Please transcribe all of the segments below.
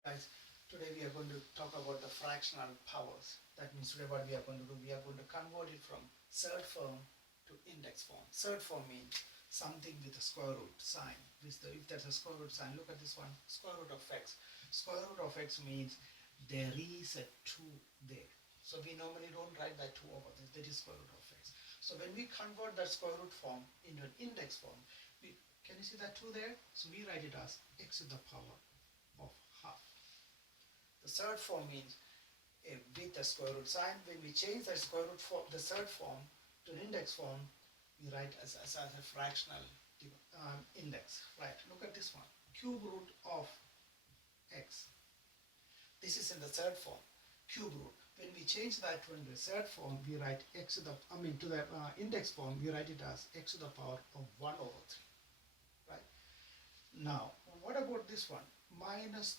Guys, today we are going to talk about the fractional powers. That means today what we are going to do, we are going to convert it from surd form to index form. Surd form means something with a square root sign. If there's a square root sign, look at this one, square root of x. Square root of x means there is a 2 there. So we normally don't write that 2 over there, that is square root of x. So when we convert that square root form into an index form, can you see that 2 there? So we write it as x to the power of half. The surd form means with a square root sign. When we change the square root form, the surd form to an index form, we write as a fractional index. Right, look at this one, cube root of x. This is in the surd form, cube root. When we change that to the surd form, we write x to the, to the index form, we write it as x to the power of 1 over 3. Right, now what about this one, minus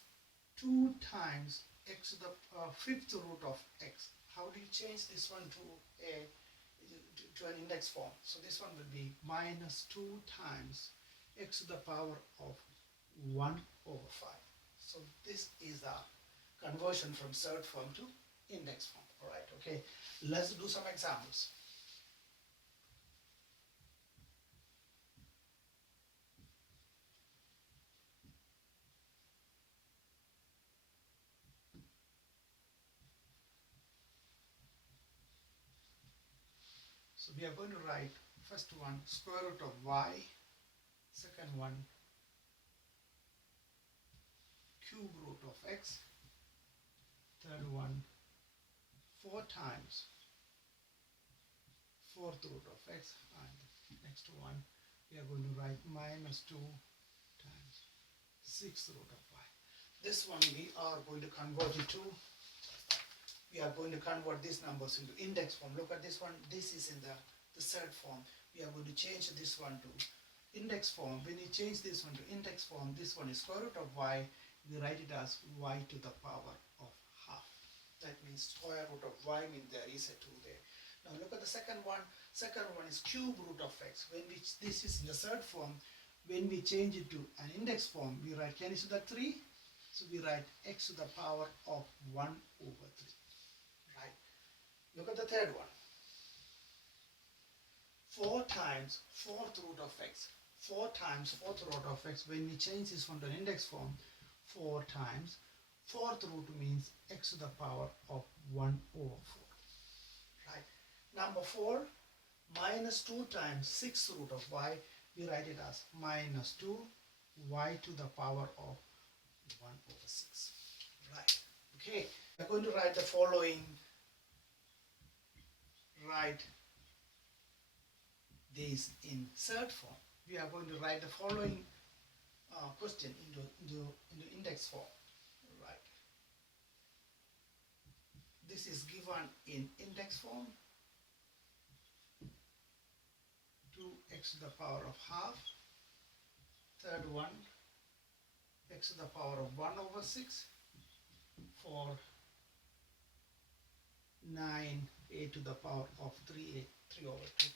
2 times x to the fifth root of x. How do you change this one to an index form? So this one will be minus 2 times x to the power of 1 over 5. So this is a conversion from surd form to index form. All right, okay. Let's do some examples. So we are going to write first one square root of y, second one cube root of x, third one 4 times fourth root of x, and next one we are going to write minus 2 times sixth root of y. This one we are going to convert it to, we are going to convert these numbers into index form. Look at this one, this is in the surd form. We are going to change this one to index form. When you change this one to index form, this one is square root of y, we write it as y to the power of half. That means square root of y means there is a 2 there. Now look at the second one. Second one is cube root of x. This is in the surd form. When we change it to an index form, we write, can you see that 3? So we write x to the power of 1 over 3. Right. Look at the third one. 4 times fourth root of x. 4 times fourth root of x. When we change this one to an index form, 4 times fourth root means x to the power of 1 over 4. Right. Number 4, minus 2 times sixth root of y. We write it as minus 2 y to the power of 1 over 6. Right. Okay. We are going to write the following. Write this in surd form. We are going to write the following question into index form. Right. This is given in index form. 2x to the power of half. Third one, x to the power of 1 over 6. For 9a to the power of 3a, 3 over 2.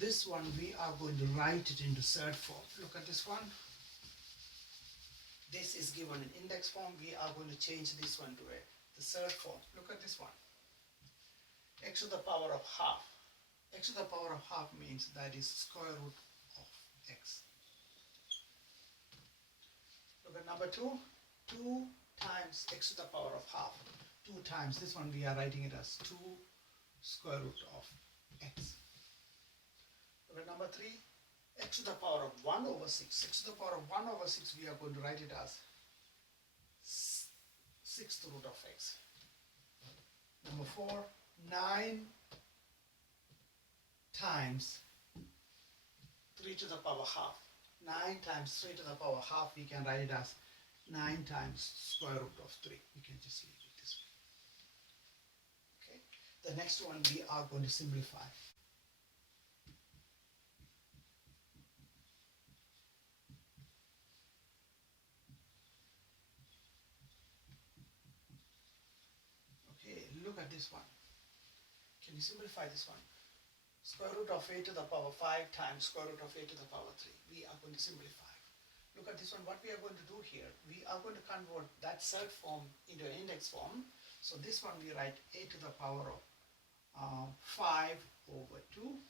This one we are going to write it into surd form. Look at this one. This is given in index form. We are going to change this one to the surd form. Look at this one. X to the power of half. X to the power of half means that is square root of x. Look at number 2. 2 times x to the power of half. 2 times, this one we are writing it as 2 square root of x. Look at number 3. X to the power of 1 over 6. X to the power of 1 over 6, we are going to write it as sixth root of x. Number 4, 9 times 3 to the power half. 9 times 3 to the power half, we can write it as 9 times square root of 3. We can just leave it this way. Okay. The next one we are going to simplify. Okay, look at this one. Can you simplify this one? Square root of a to the power 5 times square root of a to the power 3. We are going to simplify. look at this one, what we are going to do here, we are going to convert that surd form into an index form. So this one we write a to the power of 5 over 2.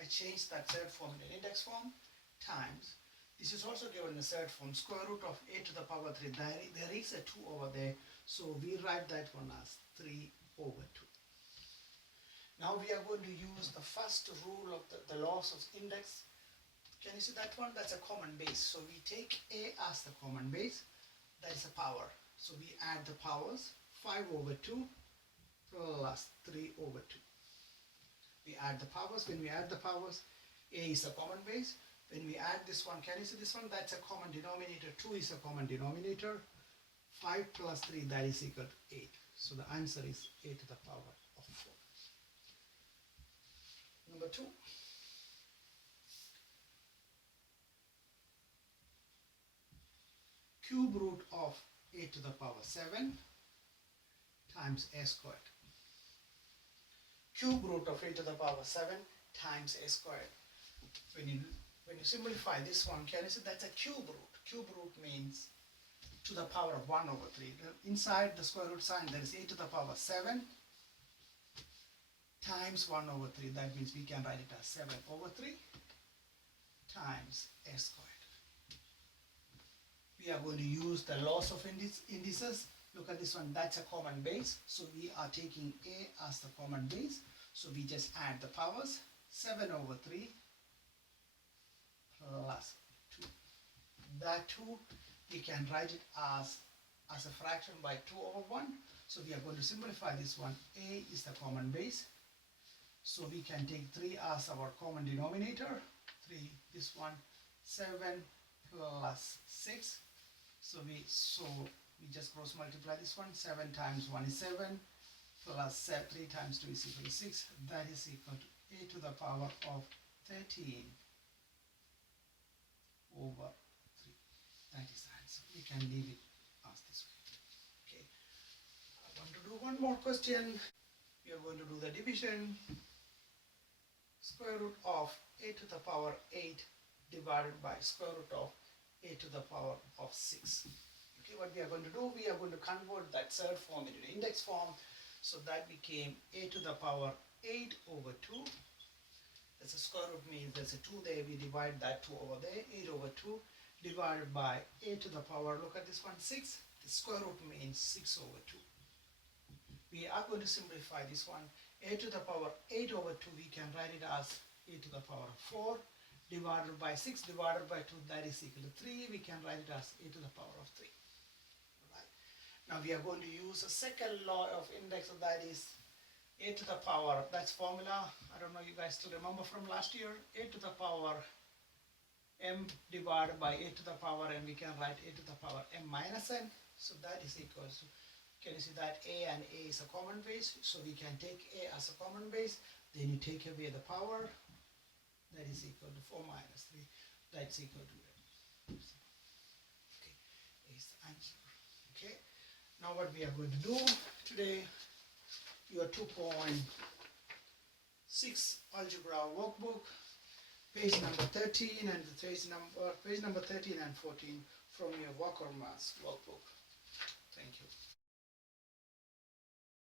I changed that surd form into an index form times, this is also given a surd form, square root of a to the power 3. There is a 2 over there, so we write that one as 3 over 2. Now we are going to use the first rule of the laws of index. Can you see that one? That's a common base. So we take a as the common base, that is a power. So we add the powers, 5 over 2 plus 3 over 2. We add the powers. When we add the powers, a is a common base. When we add this one, can you see this one? That's a common denominator. 2 is a common denominator. 5 plus 3, that is equal to 8. So the answer is a to the power of 4. Number 2. Cube root of a to the power 7 times a squared. Cube root of a to the power 7 times a squared. When you simplify this one, can you see that's a cube root? Cube root means to the power of 1 over 3. Inside the square root sign, there is a to the power 7 times 1 over 3. That means we can write it as 7 over 3 times a squared. We are going to use the laws of indices. Look at this one, that's a common base. So we are taking a as the common base. So we just add the powers, 7 over 3 plus 2. That 2, we can write it as a fraction by 2 over 1. So we are going to simplify this one. A is the common base. So we can take 3 as our common denominator. 3, this one, 7 plus 6. So we just cross multiply this one. 7 times 1 is 7 plus 3 times 2 is equal to 6. That is equal to a to the power of 13 over 3. That is the answer. We can leave it as this way. Okay. I want to do one more question. We are going to do the division. Square root of a to the power 8 divided by square root of a to the power of 6. Okay, what we are going to do, we are going to convert that surd form into the index form. So that became a to the power 8 over 2. That's a square root means there's a 2 there, we divide that 2 over there, 8 over 2 divided by a to the power, look at this one, 6. The square root means 6 over 2. We are going to simplify this one. A to the power 8 over 2, we can write it as a to the power of 4 divided by 6 divided by 2, that is equal to 3. We can write it as a to the power of 3. Right. Now we are going to use a second law of index, so that is a to the power, that's formula, I don't know you guys still remember from last year, a to the power m divided by a to the power n, we can write a to the power m minus n. So that is equal to, can you see that a and a is a common base, so we can take a as a common base, then you take away the power, that is equal to 4 minus 3, that's equal to okay, is the answer. Okay, now what we are going to do today, your 2.6 algebra workbook, page number 13 and page number 13 and 14 from your Walker Maths workbook. Thank you.